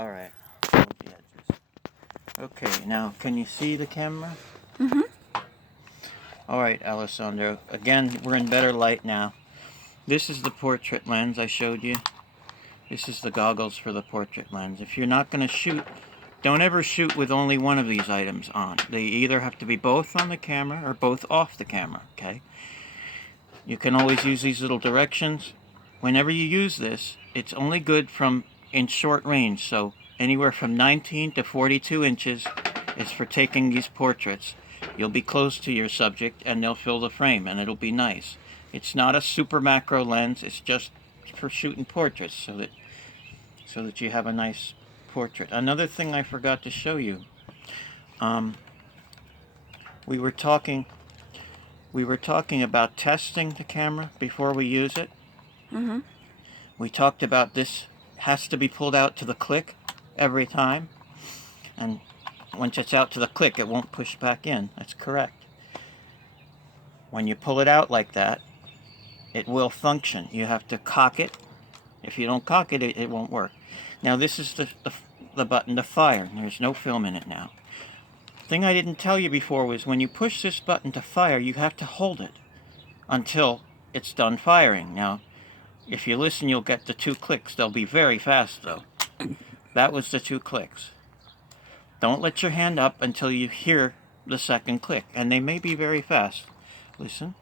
Alright, hold the edges. Okay, now can you see the camera? Mm-hmm. Alright, Alessandro. Again, we're in better light now. This is the portrait lens I showed you. This is the goggles for the portrait lens. If you're not going to shoot, don't ever shoot with only one of these items on. They either have to be both on the camera or both off the camera, okay? You can always use these little directions. Whenever you use this, it's only good from in short range, so anywhere from 19 to 42 inches is for taking these portraits. You'll be close to your subject and they'll fill the frame and it'll be nice. It's not a super macro lens, it's just for shooting portraits so that you have a nice portrait. Another thing I forgot to show you, we were talking about testing the camera before we use it. Mm-hmm. We talked about this has to be pulled out to the click every time, and once it's out to the click it won't push back in. That's correct. When you pull it out like that, it will function. You have to cock it. If you don't cock it, it won't work. Now this is the button to fire. There's no film in it now. The thing I didn't tell you before was when you push this button to fire, you have to hold it until it's done firing. Now, if you listen, you'll get the 2 clicks. They'll be very fast, though. That was the 2 clicks. Don't let your hand up until you hear the second click, and they may be very fast. Listen.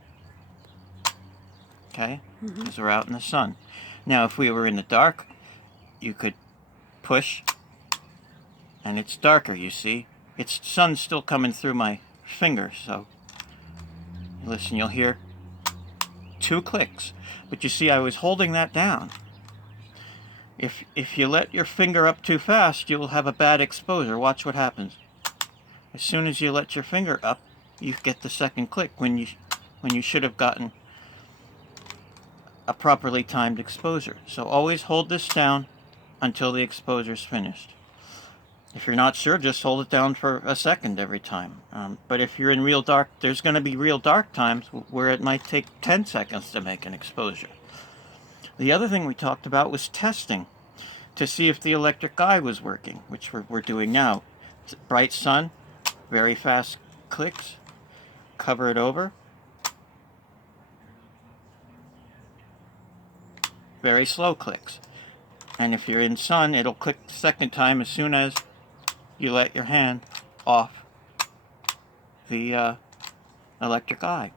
Okay? Because we're out in the sun. Now, if we were in the dark, you could push, and it's darker, you see. It's sun's still coming through my finger, so listen, you'll hear 2 clicks. But you see, I was holding that down. If you let your finger up too fast, you'll have a bad exposure. Watch what happens. As soon as you let your finger up, you get the second click when you should have gotten a properly timed exposure. So always hold this down until the exposure's finished. If you're not sure, just hold it down for a second every time. But if you're in real dark, there's going to be real dark times where it might take 10 seconds to make an exposure. The other thing we talked about was testing to see if the electric eye was working, which we're doing now. Bright sun, very fast clicks, cover it over. Very slow clicks. And if you're in sun, it'll click the second time as soon as you let your hand off the electric eye.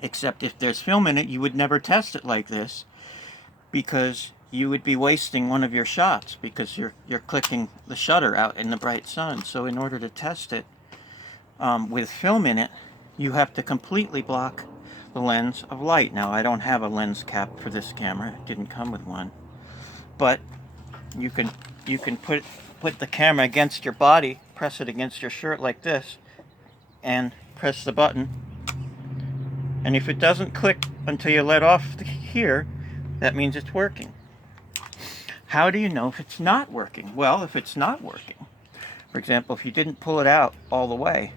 Except if there's film in it, you would never test it like this because you would be wasting one of your shots because you're clicking the shutter out in the bright sun. So in order to test it with film in it, you have to completely block the lens of light. Now I don't have a lens cap for this camera, it didn't come with one, but you can put the camera against your body, press it against your shirt like this, and press the button. And if it doesn't click until you let off here, that means it's working. How do you know if it's not working? Well, if it's not working, for example, if you didn't pull it out all the way,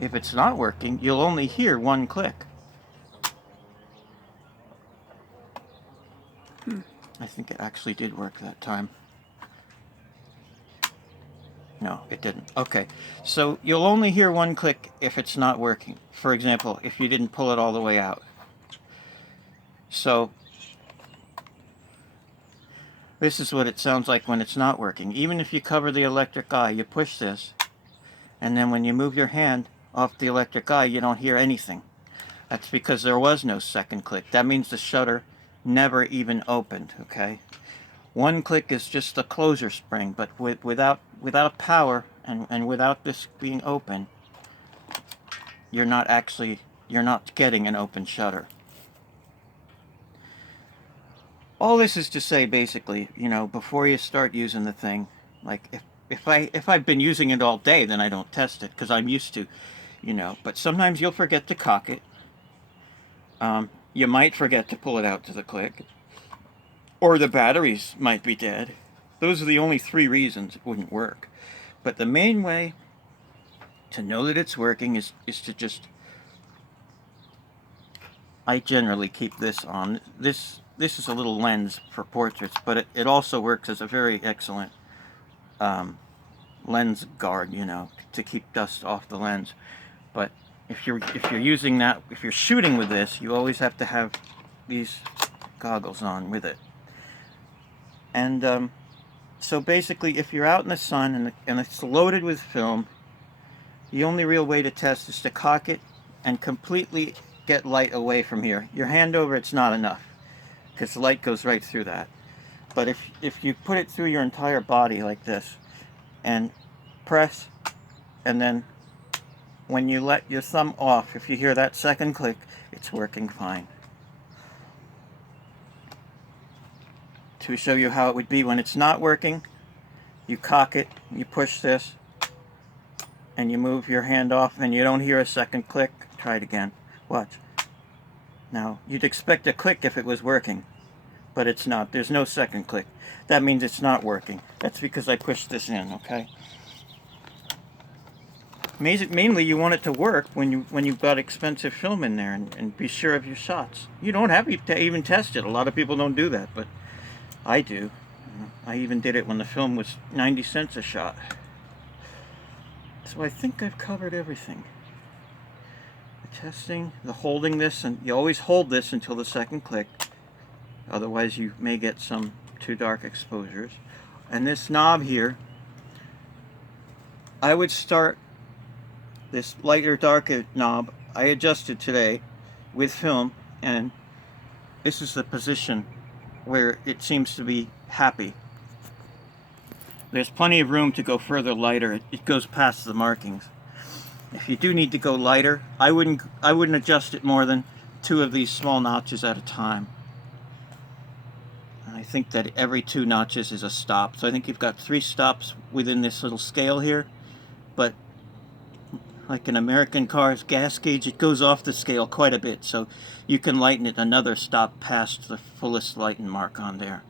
if it's not working, you'll only hear 1 click. I think it actually did work that time. No, it didn't. Okay, so you'll only hear 1 click if it's not working. For example, if you didn't pull it all the way out. So this is what it sounds like when it's not working. Even if you cover the electric eye, you push this, and then when you move your hand off the electric eye, you don't hear anything. That's because there was no second click. That means the shutter never even opened, okay? 1 click is just the closure spring, but without power and without this being open, you're not getting an open shutter. All this is to say, basically, you know, before you start using the thing, like if I've been using it all day, then I don't test it because I'm used to, you know. But sometimes you'll forget to cock it. You might forget to pull it out to the click, or the batteries might be dead. Those are the only 3 reasons it wouldn't work. But the main way to know that it's working is to just, I generally keep this on. This this is a little lens for portraits, but it also works as a very excellent lens guard, you know, to keep dust off the lens. But if you're using that, if you're shooting with this, you always have to have these goggles on with it. And so basically, if you're out in the sun and it's loaded with film, the only real way to test is to cock it and completely get light away from here. Your hand over it's not enough, because the light goes right through that. But if you put it through your entire body like this, and press, and then when you let your thumb off, if you hear that second click, it's working fine. To show you how it would be when it's not working, you cock it, you push this, and you move your hand off, and you don't hear a second click. Try it again. Watch. Now, you'd expect a click if it was working, but it's not. There's no second click. That means it's not working. That's because I pushed this in, okay? Mainly, you want it to work when you've got expensive film in there, and be sure of your shots. You don't have to even test it. A lot of people don't do that, but I do. I even did it when the film was 90 cents a shot. So I think I've covered everything. The testing, the holding this, and you always hold this until the second click. Otherwise you may get some too dark exposures. And this knob here, I would start this lighter darker knob. I adjusted today with film, and this is the position where it seems to be happy. There's plenty of room to go further lighter. It goes past the markings. If you do need to go lighter, I wouldn't adjust it more than 2 of these small notches at a time. And I think that every 2 notches is a stop. So I think you've got 3 stops within this little scale here. But like an American car's gas gauge, it goes off the scale quite a bit. So you can lighten it another stop past the fullest lighten mark on there.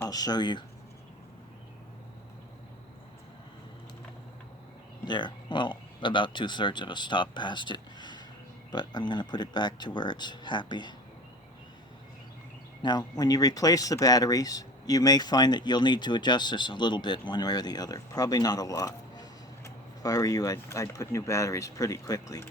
I'll show you. There. Well, about 2/3 of a stop past it. But I'm going to put it back to where it's happy. Now, when you replace the batteries, you may find that you'll need to adjust this a little bit one way or the other. Probably not a lot. If I were you, I'd put new batteries pretty quickly.